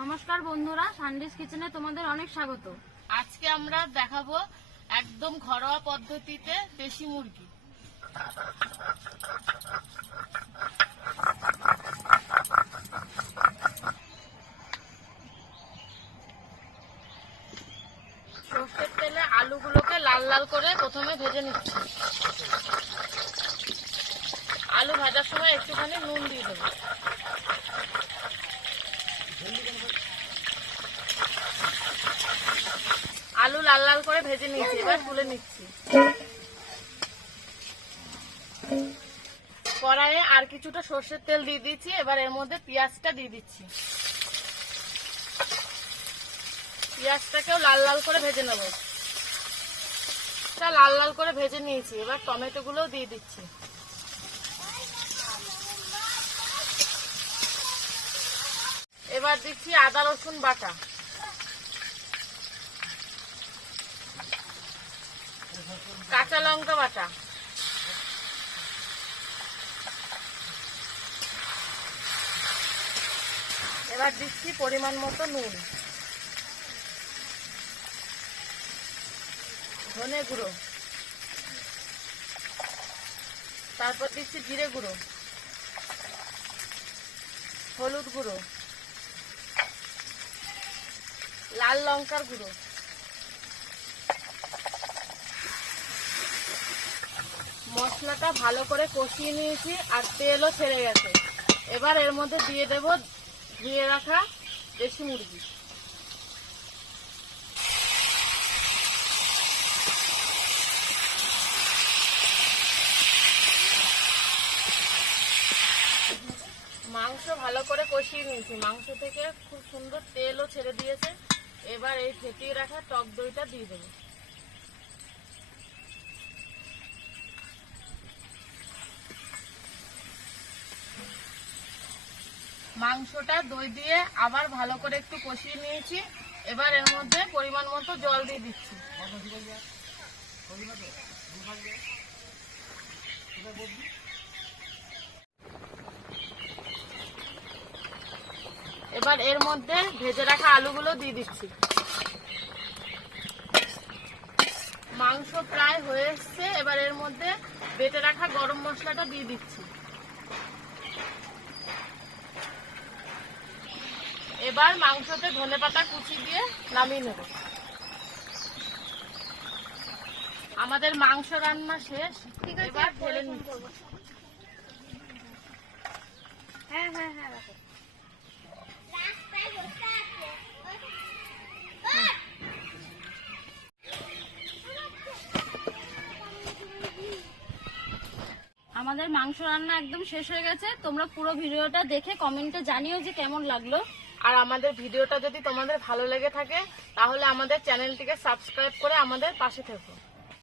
নমস্কার বন্ধুরা, সানডিস কিচেনে তোমাদের অনেক স্বাগত। আজকে আমরা দেখাবো একদম ঘরোয়া পদ্ধতিতে দেশি মুরগি। সর্ষের তেলে আলুগুলোকে লাল লাল করে প্রথমে ভেজে নিচ্ছি। আলু ভাজার সময় একটুখানি নুন দিয়ে দেবো। আলু লাল লাল করে ভেজে নিচ্ছি, এবার তুলে নিচ্ছি। কড়াইয়ে আর কিছুটা সর্ষের তেল দিয়ে দিচ্ছি। এবার এর মধ্যে পেঁয়াজটা দিয়ে দিচ্ছি। পেঁয়াজটাকেও লাল লাল করে ভেজে নেব। লাল লাল করে ভেজে নিয়েছি, এবার টমেটো গুলো দিয়ে দিচ্ছি। এবার দিচ্ছি আদা রসুন বাটা, কাঁচা লঙ্কা বাটা, এবার দিচ্ছি পরিমাণ মতো নুন, ধনে গুঁড়ো, তারপর দিচ্ছি জিরে গুঁড়ো, হলুদ গুঁড়ো, লাল লঙ্কার গুঁড়ো, মশলাটা ভালো করে কষিয়ে নিয়েছি আর তেলও ছেড়ে গেছে। এবার এর মধ্যে দিয়ে দেব ধুয়ে রাখা দেশি মুরগি। মাংস ভালো করে কষিয়ে নিয়েছি, মাংস থেকে খুব সুন্দর তেলও ছেড়ে দিয়েছে। এবার এই ফেটিয়ে রাখা টক দইটা দিয়ে দেব। মাংসটা দই দিয়ে আবার ভালো করে একটু কষিয়ে নিয়েছি। এবার এর মধ্যে পরিমাণ মতো জল দিয়ে দিচ্ছি। এবার এর মধ্যে ভেজে রাখা আলুগুলো দিয়ে দিচ্ছি। মাংস প্রায় হয়ে এসছে। এবার এর মধ্যে বেটে রাখা গরম মশলাটা দিয়ে দিচ্ছি। এবার মাংসতে ধনেপাতা কুচি দিয়ে নামিয়ে নেব। আমাদের মাংস রান্না শেষ। এবার ঢেলে নিচ্ছি। হ্যাঁ হ্যাঁ হ্যাঁ রাখো। আমাদের মাংস রান্না একদম শেষ হয়ে গেছে। তোমরা পুরো ভিডিওটা দেখে কমেন্টে জানিও যে কেমন লাগলো। আর আমাদের ভিডিওটা যদি তোমাদের ভালো লেগে থাকে তাহলে আমাদের চ্যানেলটিকে সাবস্ক্রাইব করে আমাদের পাশে থেকো।